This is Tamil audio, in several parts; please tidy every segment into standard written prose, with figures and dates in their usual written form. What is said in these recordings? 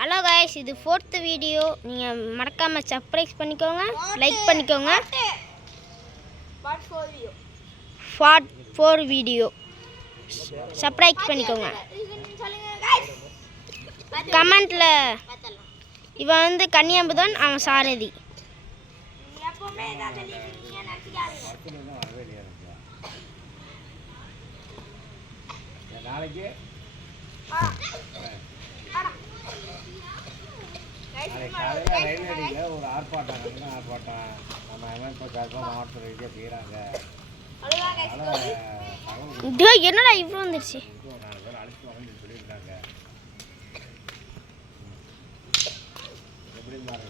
ஹலோ गाइस, இது 4th வீடியோ. நீங்க மறக்காம சப்ஸ்கிரைப் பண்ணிக்கோங்க, லைக் பண்ணிக்கோங்க. பார்ட் 4 வீடியோ சப்ஸ்கிரைப் பண்ணிக்கோங்க. கமெண்ட்ல இவன் வந்து கன்னியாம்புதான், அவன் சாரதி. நாளைக்கு காலையில் ரயில்வே அடியில் ஒரு ஆர்ப்பாட்டம் நம்ம எம்எல்ஏ மாவட்ட ரீதியாக செய்கிறாங்க. என்னடா இவ்வளோ வந்துருச்சு? 4 பேர் அழைச்சி வாங்கன்னு சொல்லியிருக்காங்க. எப்படி மாறு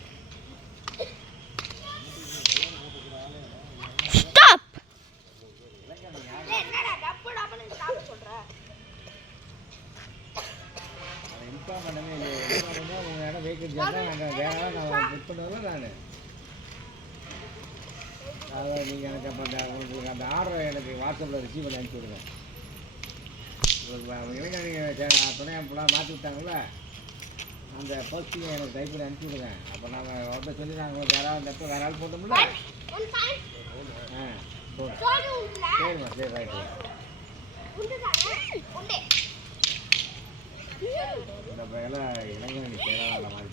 இன்ஃபார்ம் பண்ணவே இல்லை. உங்கள் இடம் வேக்கன்சி தான் நாங்கள் வேணாலும் நான் புக் பண்ணுவேன். நான் அதான் நீங்கள் எனக்கு அப்போ உங்களுக்கு அந்த ஆர்டரை எனக்கு வாட்ஸ்அப்பில் ரிசீவ் பண்ணி அனுப்பிச்சி விடுங்க. உங்களுக்கு இளைஞர் துணையமைப்புலாம் மாற்றி விட்டாங்கள்ல, அந்த போஸ்டிங்கை எனக்கு டைப் பண்ணி அனுப்பிச்சி விடுங்க. அப்போ நாங்கள் அவர்கிட்ட சொல்லி நாங்கள் வேறு ஆள் தப்பு வேறு ஆள் போட்டோம்ல. சரிம்மா, சரி, ரைட்டு. இந்த பையெல்லாம் இளைஞர்களுக்கு தேவையான மாதிரி